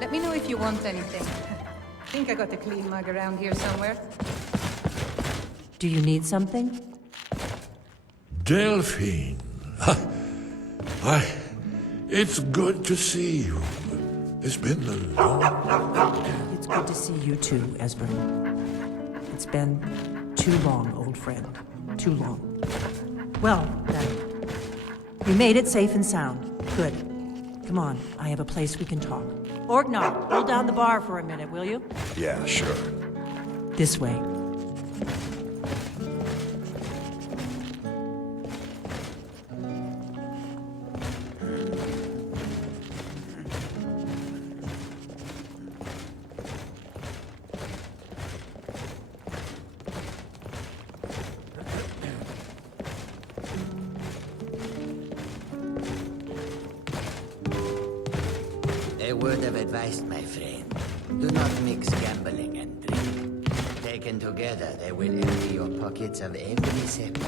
Let me know if you want anything. Think I got a clean mug around here somewhere. Do you need something? Delphine. It's good to see you. It's been a long... It's good to see you too, Esbern. It's been too long, old friend. Too long. Well, then. We made it safe and sound. Good. Come on, I have a place we can talk. Orgnar, hold down the bar for a minute, will you? Yeah, sure. This way. A word of advice, my friend. Do not mix gambling and drink. Taken together, they will empty your pockets of every second.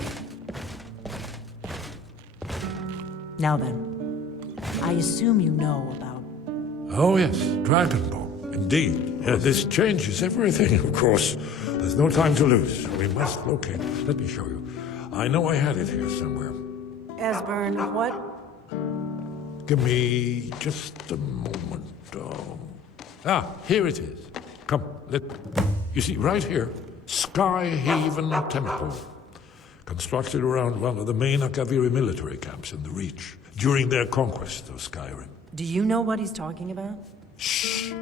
Now then, I assume you know about... Oh yes, Dragonborn. Indeed. This changes everything, of course. There's no time to lose. We must locate. Let me show you. I know I had it here somewhere. Esbern, what? Give me just a moment. Here it is. Come, you see, right here, Skyhaven Temple. Constructed around one of the main Akaviri military camps in the Reach, during their conquest of Skyrim. Do you know what he's talking about? Shh!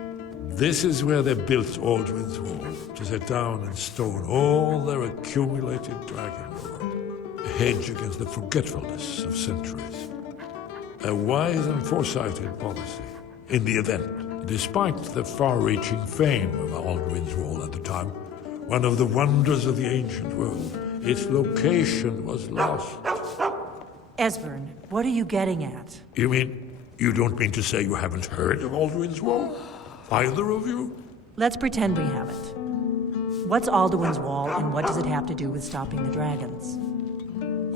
This is where they built Aldrin's Wall, to set down in stone all their accumulated dragon lore. A hedge against the forgetfulness of centuries. A wise and foresighted policy. In the event, despite the far-reaching fame of Aldrin's Wall at the time, one of the wonders of the ancient world, its location was lost. Esbern, what are you getting at? You mean, you don't mean to say you haven't heard of Aldrin's Wall? Either of you? Let's pretend we haven't. What's Alduin's Wall, and what does it have to do with stopping the dragons?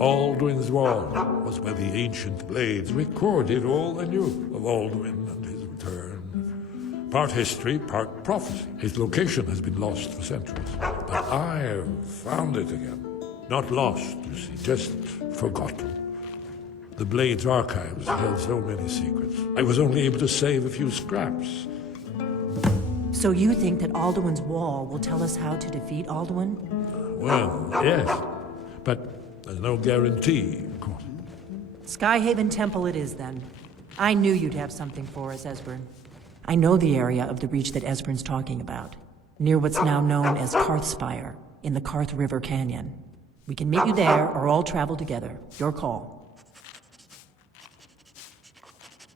Aldrin's Wall was where the ancient blades recorded all they knew of Aldwin and his return. Part history, part prophecy. His location has been lost for centuries, but I have found it again. Not lost, you see, just forgotten. The Blade's archives held so many secrets. I was only able to save a few scraps. So you think that Alduin's Wall will tell us how to defeat Alduin? Well, yes, but there's no guarantee, of course. Skyhaven Temple it is, then. I knew you'd have something for us, Esbern. I know the area of the Reach that Esbern's talking about, near what's now known as Karthspire, in the Karth River Canyon. We can meet you there, or all travel together. Your call.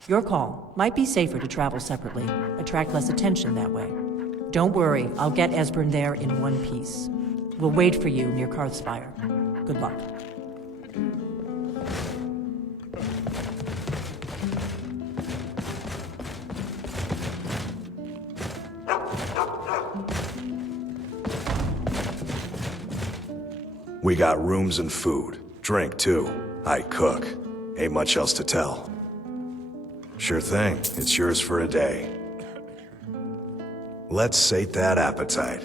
Your call. Might be safer to travel separately. Attract less attention that way. Don't worry, I'll get Esbern there in one piece. We'll wait for you near Karthspire. Good luck. We got rooms and food. Drink, too. I cook. Ain't much else to tell. Sure thing. It's yours for a day. Let's sate that appetite,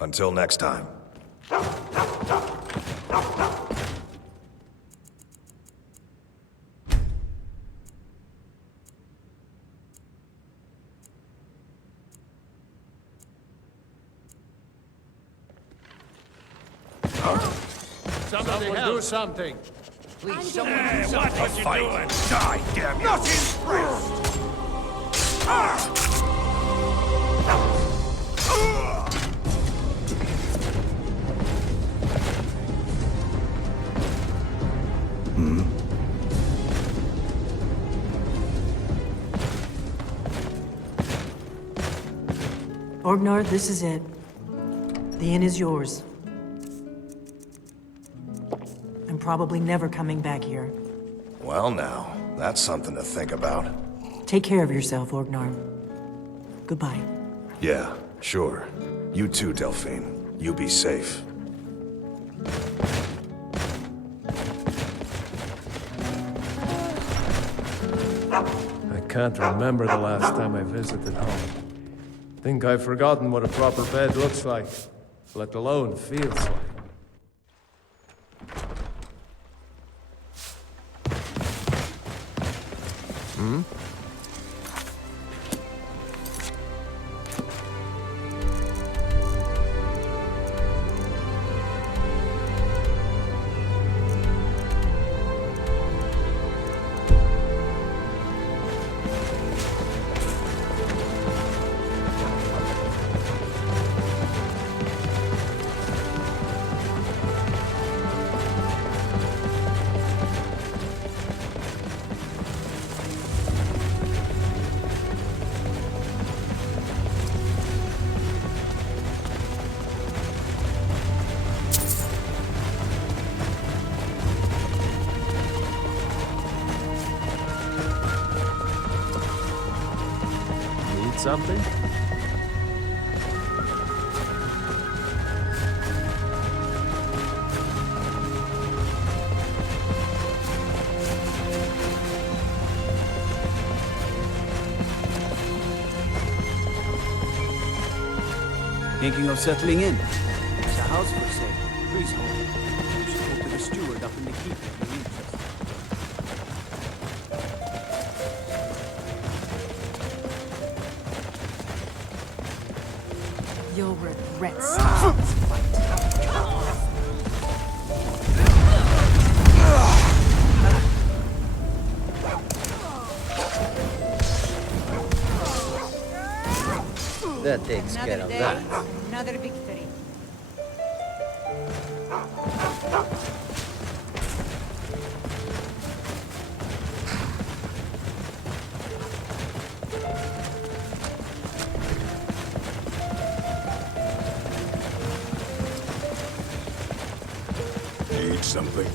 Until next time. Somebody do something. Please, someone do something. What a fight! Die, damn you! Not in rest! Orgnar, this is it. The inn is yours. I'm probably never coming back here. Well now, that's something to think about. Take care of yourself, Orgnar. Goodbye. Yeah, sure. You too, Delphine. You be safe. I can't remember the last time I visited home. Think I've forgotten what a proper bed looks like, let alone feels like. Something? Thinking of settling in? There's a house for sale. Freehold. You should talk to the steward up in the keep if you're interested. You'll regret starting this fight. That takes care Another of day, that. another victory. Need something?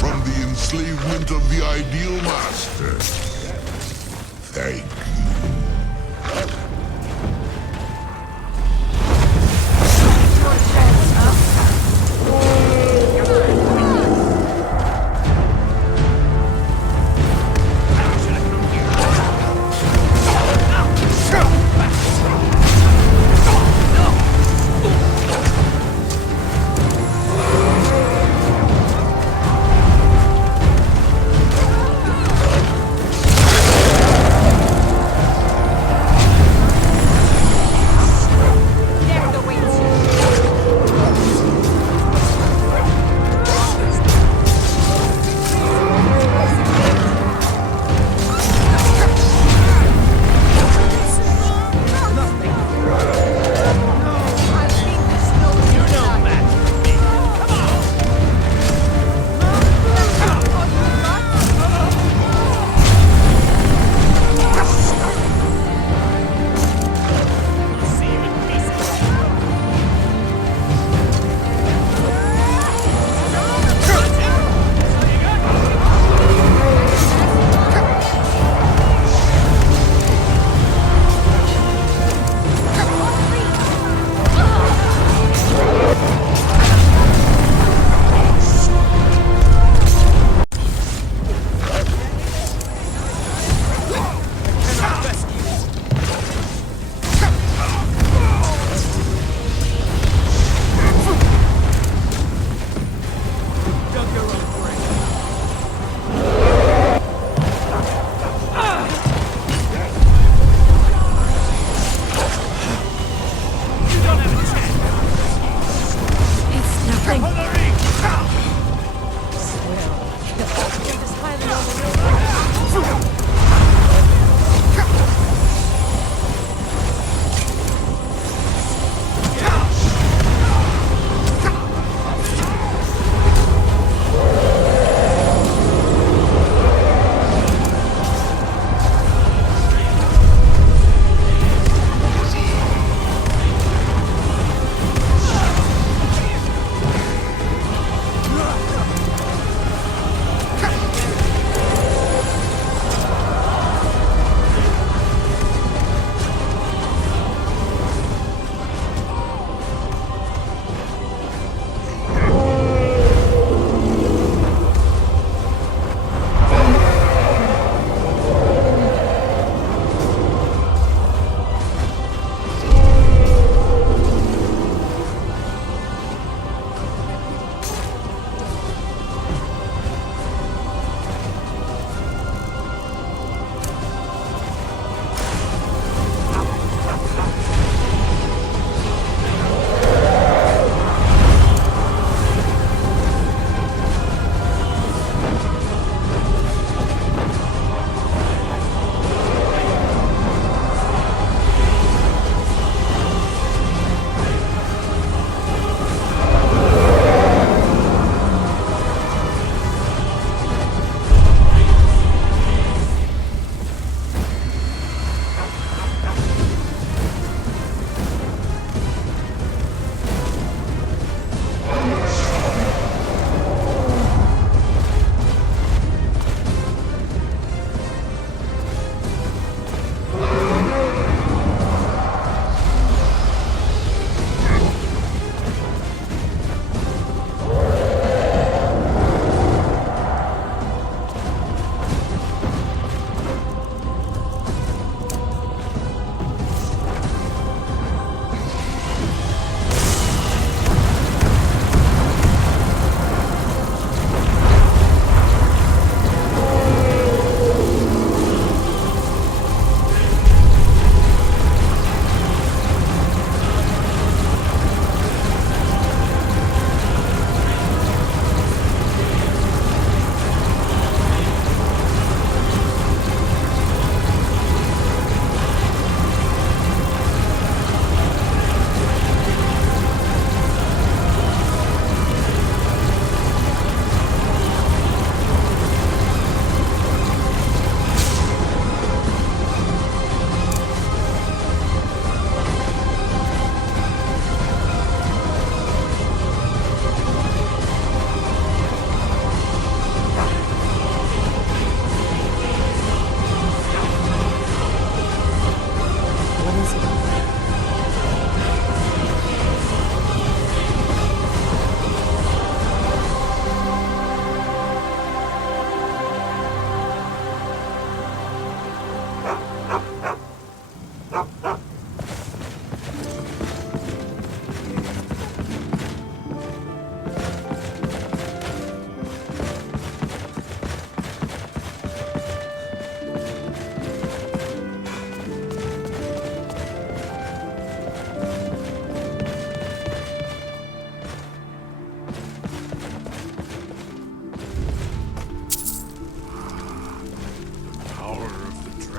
From the enslavement of the ideal master. Thank you.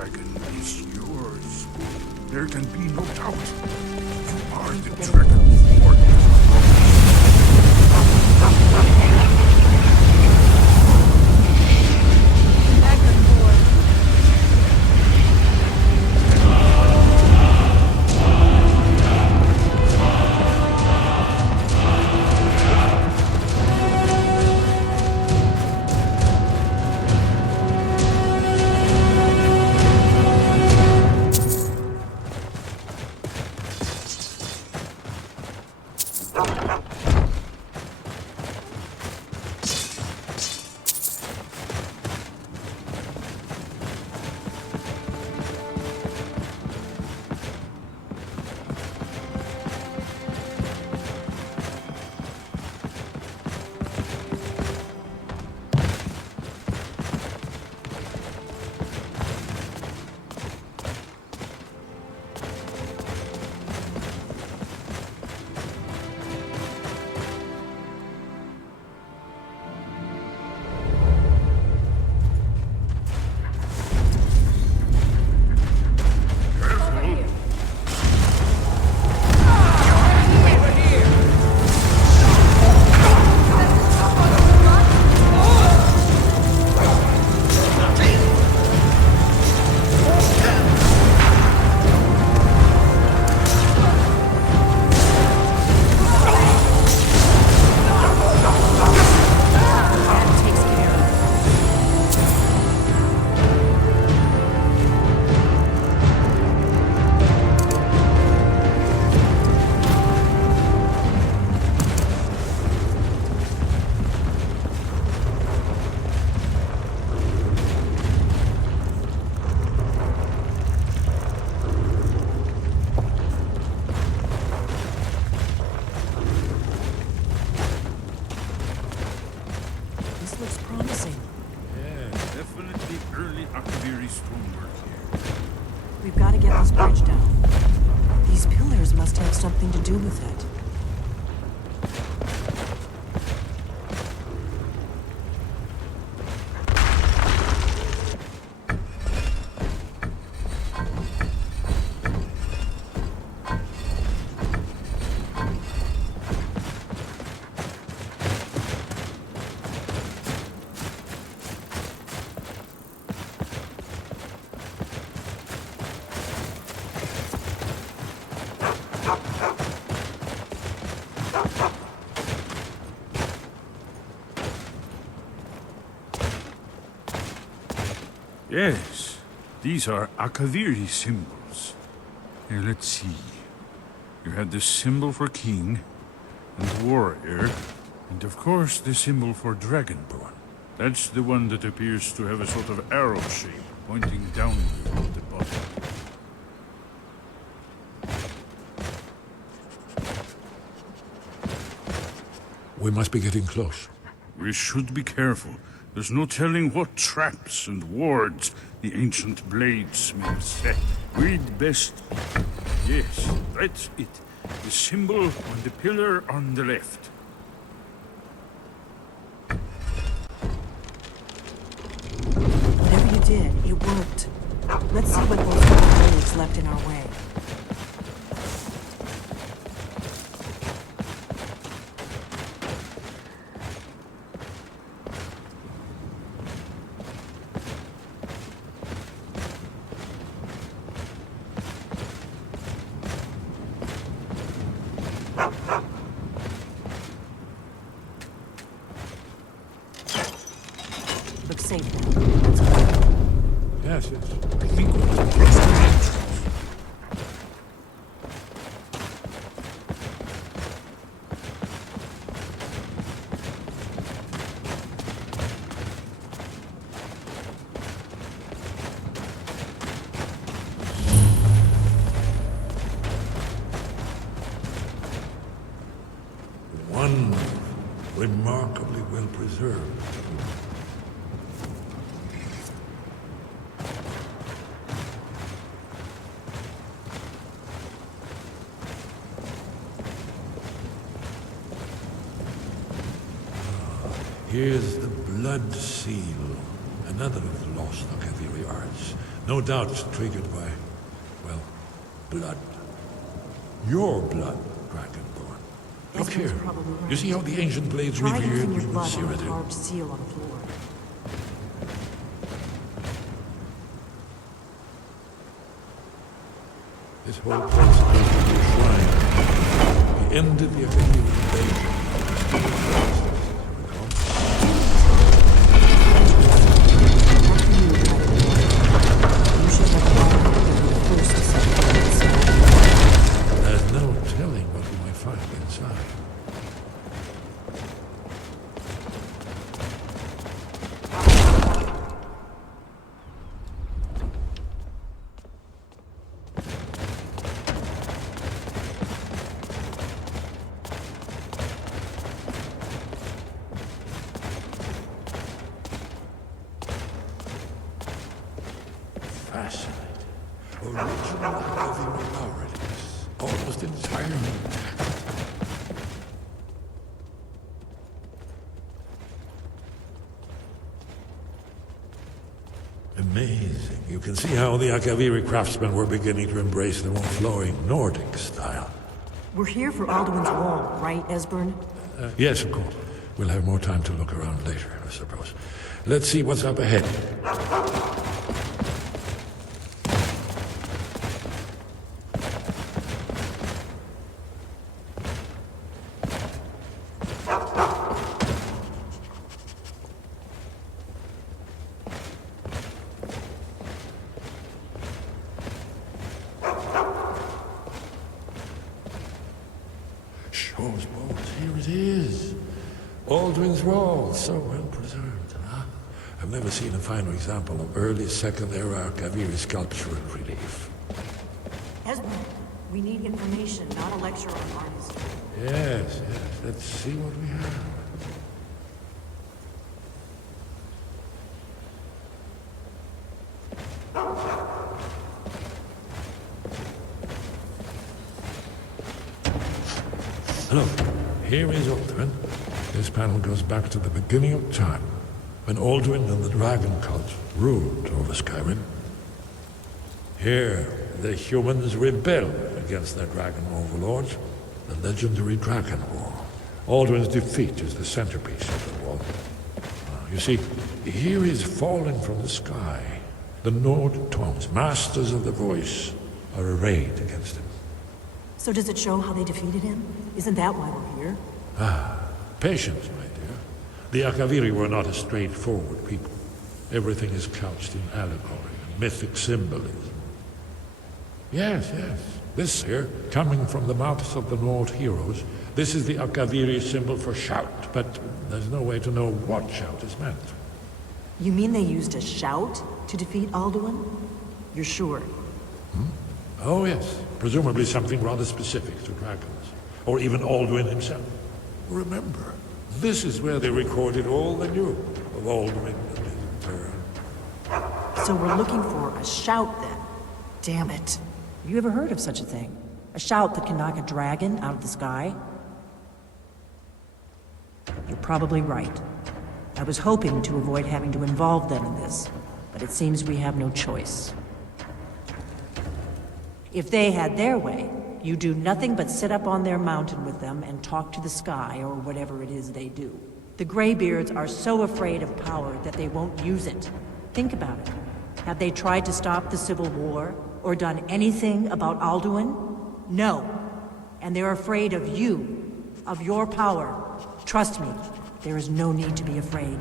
dragon is yours. There can be no doubt. You are the dragon lord. We've got to get this bridge down. These pillars must have something to do with it. Yes, these are Akaviri symbols. Here, let's see. You had the symbol for king, and warrior, and of course the symbol for dragonborn. That's the one that appears to have a sort of arrow shape pointing downward at the bottom. We must be getting close. We should be careful. There's no telling what traps and wards the ancient blades may have set. We'd best... Yes, that's it. The symbol on the pillar on the left. Whatever you did, it worked. Let's see what those blades left in our way. Looks safe now. Let's go. Yes, yes. I think we must be close to the entrance. One remarkably well preserved. Here's the blood seal. Another of the lost Akaviri arts. No doubt triggered by, well, blood. Your blood, Dragonborn. Look Ezra's here. probably right. You see how the ancient blades Try revered using your in blood on a Cyrodiil? carved seal on the floor. This whole place is built into a shrine. The end of the Akaviri invasion. You should have known that you were first to set foot inside. There's no telling what we might find inside. Fascinating. Original Akaviri power it is. Almost entirely intact. Amazing. You can see how the Akaviri craftsmen were beginning to embrace the more flowing Nordic style. We're here for Alduin's Wall, right, Esbern? Yes, of course. We'll have more time to look around later, I suppose. Let's see what's up ahead. Shaw's boat, here it is. Alduin's Wall, so well preserved, huh? I've never seen a finer example of early Second Era Akaviri sculpture and relief. Esbern, we need information, not a lecture on artistry. Yes, yes, let's see what we have. Look, here is Alduin. This panel goes back to the beginning of time, when Alduin and the dragon cult ruled over Skyrim. Here, the humans rebel against their dragon overlords, the legendary Dragon War. Alduin's defeat is the centerpiece of the war. You see, here is falling from the sky. The Nord Tones, masters of the voice, are arrayed against him. So does it show how they defeated him? Isn't that why we're here? Patience, my dear. The Akaviri were not a straightforward people. Everything is couched in allegory and mythic symbolism. Yes, yes. This here, coming from the mouths of the Nord heroes, this is the Akaviri symbol for shout, but there's no way to know what shout is meant. You mean they used a shout to defeat Alduin? You're sure? Oh, yes. Presumably something rather specific to dragons. Or even Alduin himself. Remember, this is where they recorded all they knew of Alduin and his turn. So we're looking for a shout then. Damn it. Have you ever heard of such a thing? A shout that can knock a dragon out of the sky? You're probably right. I was hoping to avoid having to involve them in this, but it seems we have no choice. If they had their way, you do nothing but sit up on their mountain with them and talk to the sky or whatever it is they do. The Greybeards are so afraid of power that they won't use it. Think about it. Have they tried to stop the Civil War or done anything about Alduin? No. And they're afraid of you, of your power. Trust me, there is no need to be afraid.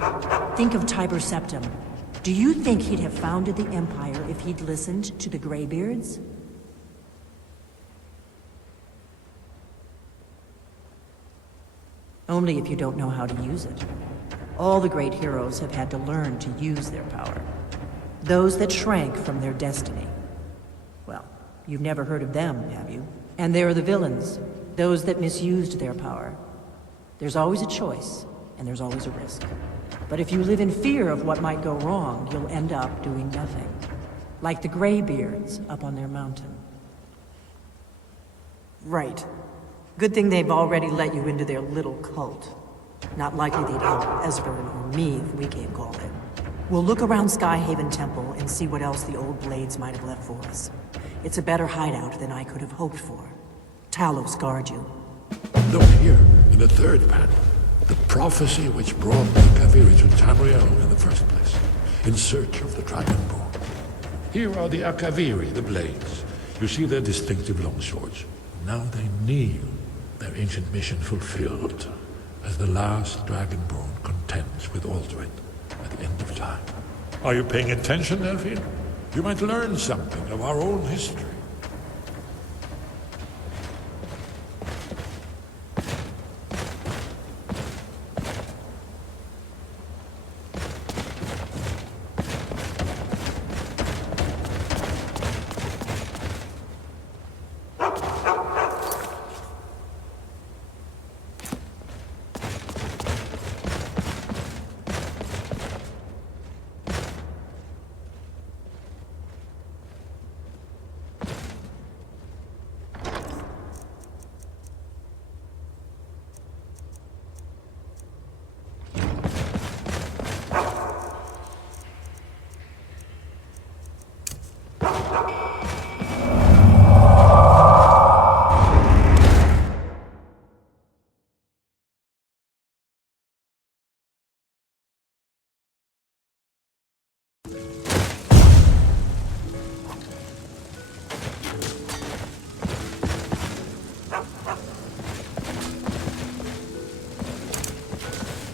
Think of Tiber Septim. Do you think he'd have founded the Empire if he'd listened to the Greybeards? Only if you don't know how to use it. All the great heroes have had to learn to use their power. Those that shrank from their destiny. Well, you've never heard of them, have you? And there are the villains, those that misused their power. There's always a choice, and there's always a risk. But if you live in fear of what might go wrong, you'll end up doing nothing. Like the Greybeards up on their mountain. Right. Good thing they've already let you into their little cult. Not likely they'd help Esbern or me if we came calling. We'll look around Skyhaven Temple and see what else the old blades might have left for us. It's a better hideout than I could have hoped for. Talos guard you. Look here, in the third panel. The prophecy which brought the Akaviri to Tamriel in the first place, in search of the Dragonborn. Here are the Akaviri, the blades. You see their distinctive longswords. Now they kneel, their ancient mission fulfilled, as the last Dragonborn contends with Aldrin at the end of time. Are you paying attention, Delphine? You might learn something of our own history.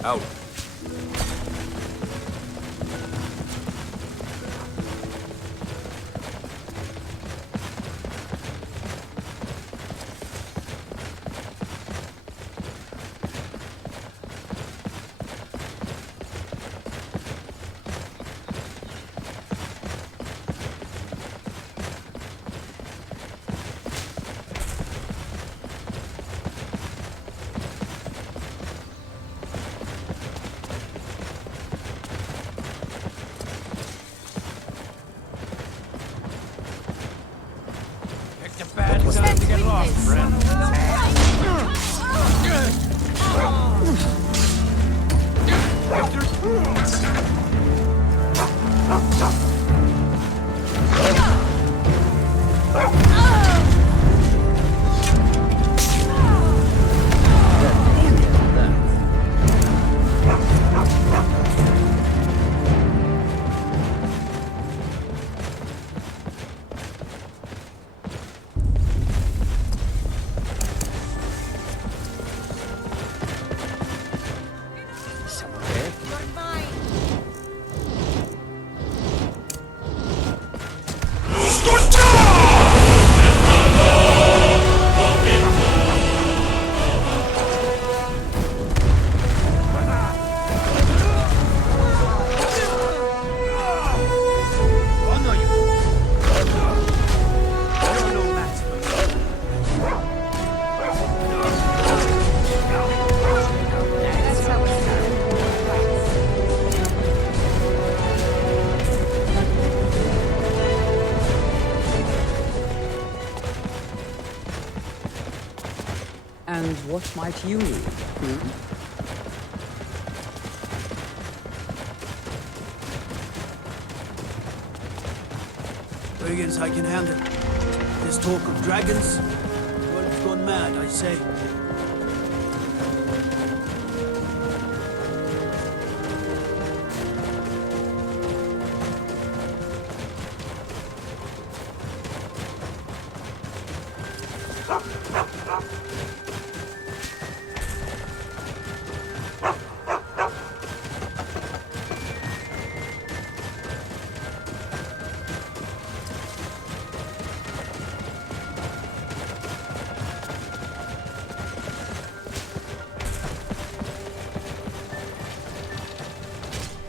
Out. And what might you need? Brigands I can handle. This talk of dragons, well, it's gone mad, I say.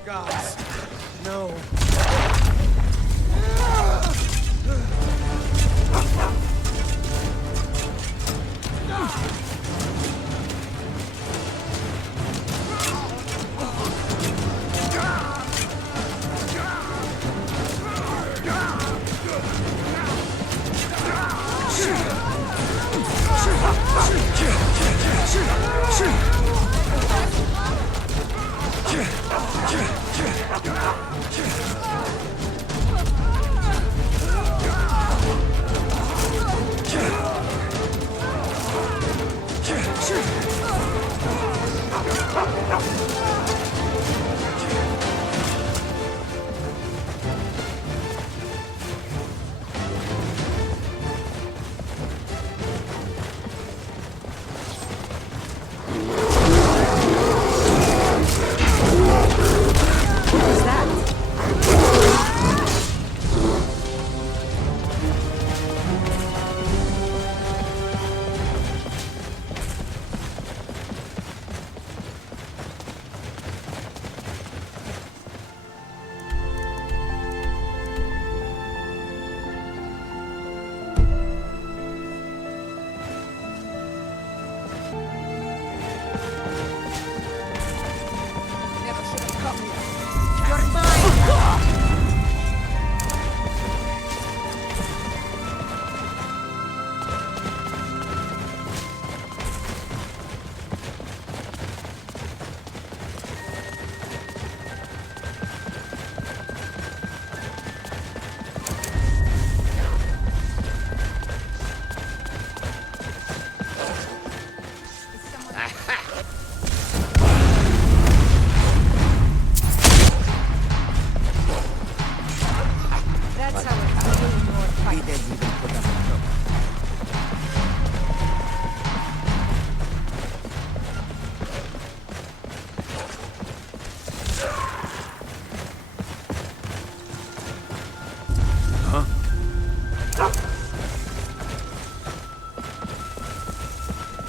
Gods, no.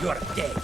You're dead.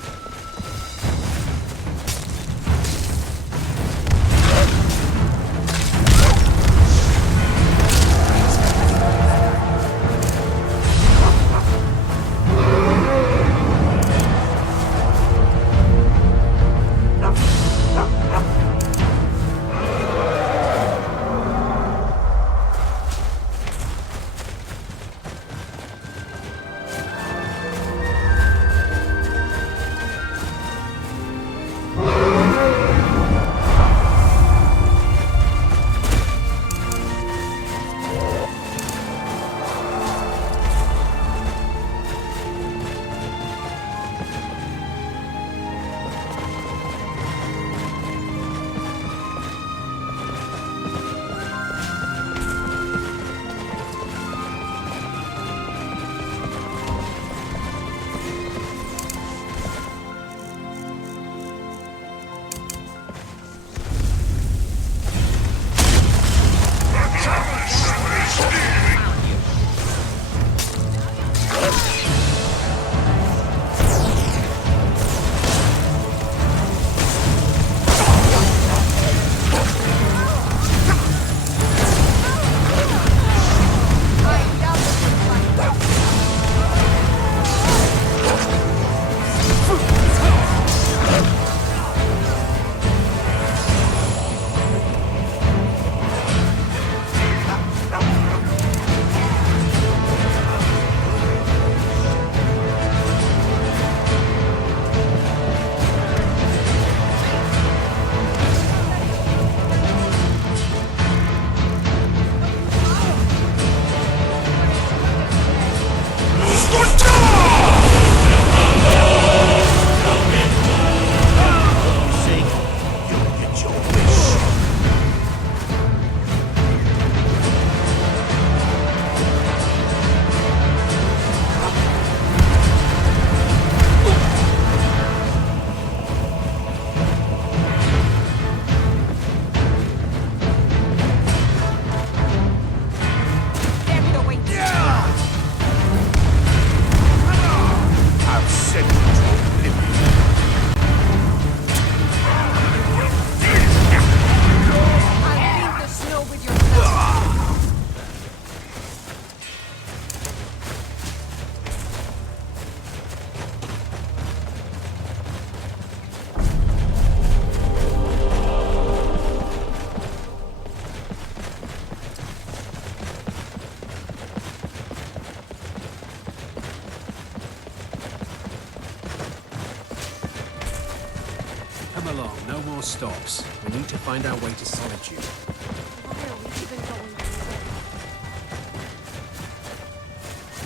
Come along, no more stops. We need to find our way to Solitude.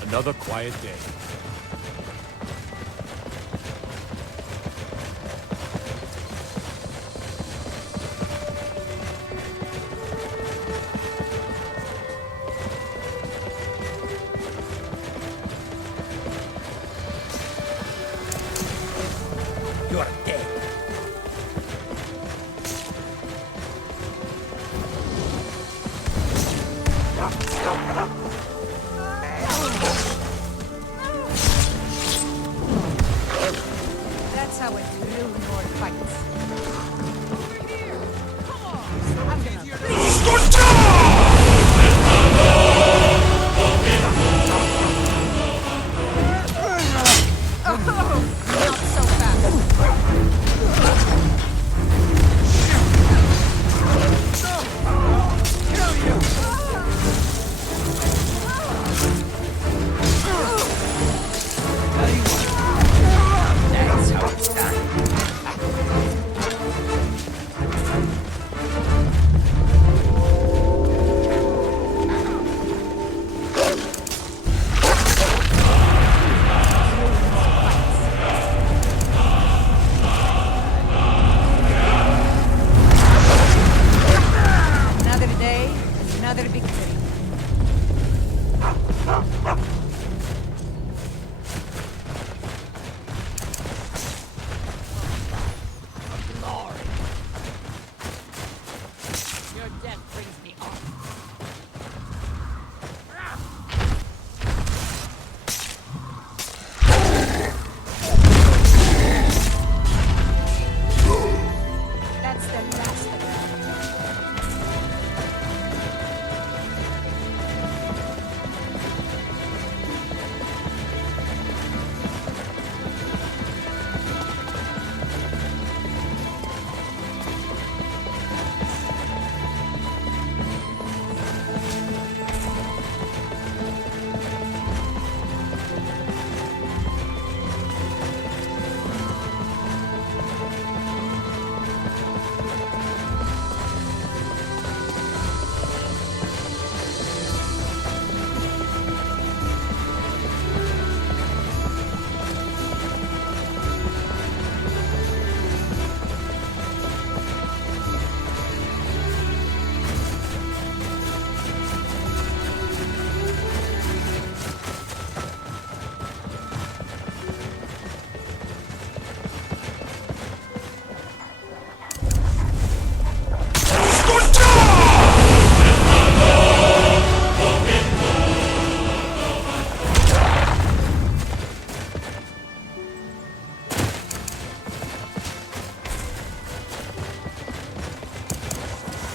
Another quiet day. You're dead. That's how a true Nord fights. Not so fast. That's how it's done. Another day, another victory. Your death brings me on. That's the last of them.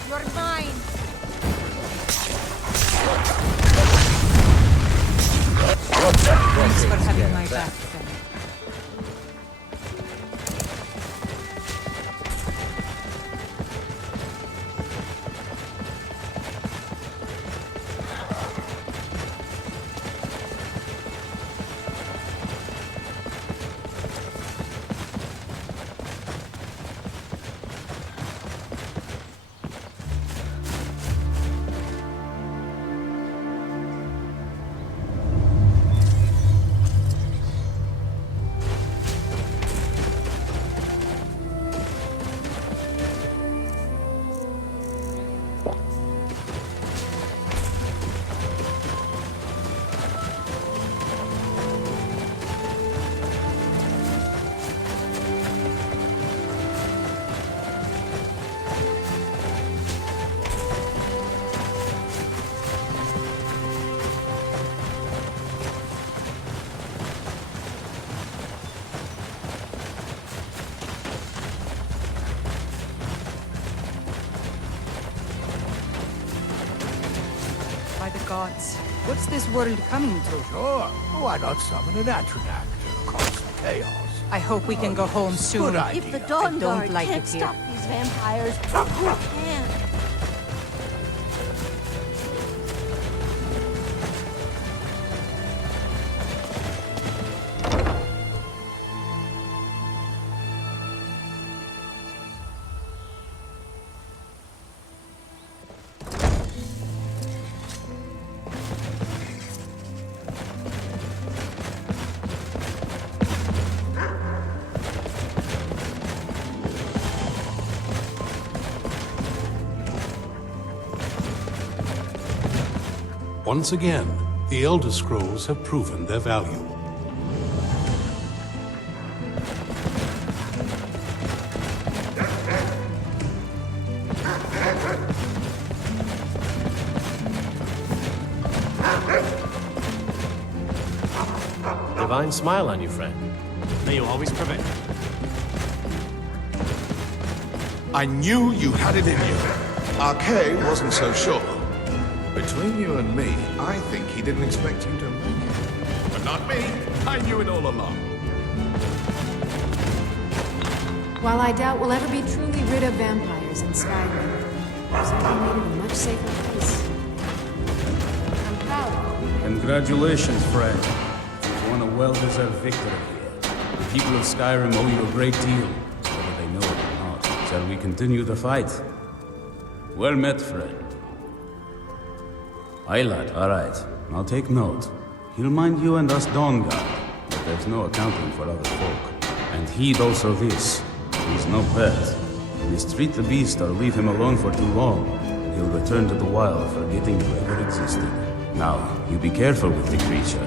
You're mine. Thanks for having my back, friend. By the gods, what's this world coming to? Sure. Why not summon an Atronach to cause some chaos? I hope we can go home soon. Good idea. If the Dawn I don't Guard like can't it here. stop these vampires, who can? Once again, the Elder Scrolls have proven their value. Divine smile on you, friend. May you always prevail. I knew you had it in you. Archay wasn't so sure. Between you and me, I think he didn't expect you to make it. But not me. I knew it all along. While I doubt we'll ever be truly rid of vampires in Skyrim, something made it a much safer place. I'm proud of you. Congratulations, friend. You've won a well-deserved victory here. The people of Skyrim owe you a great deal, whether they know it or not. Shall we continue the fight? Well met, friend. Aye, lad, all right. I'll take note. He'll mind you and us Dawnguard, but there's no accounting for other folk. And heed also this. He's no pet. Mistreat the beast or leave him alone for too long, and he'll return to the wild, forgetting you ever existed. Now, you be careful with the creature.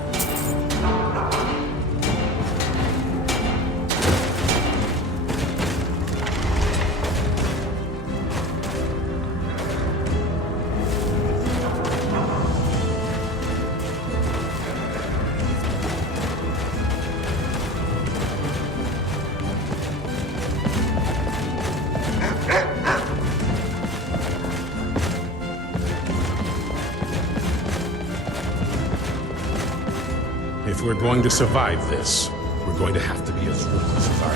If we're going to survive this, we're going to have to be as ruthless as our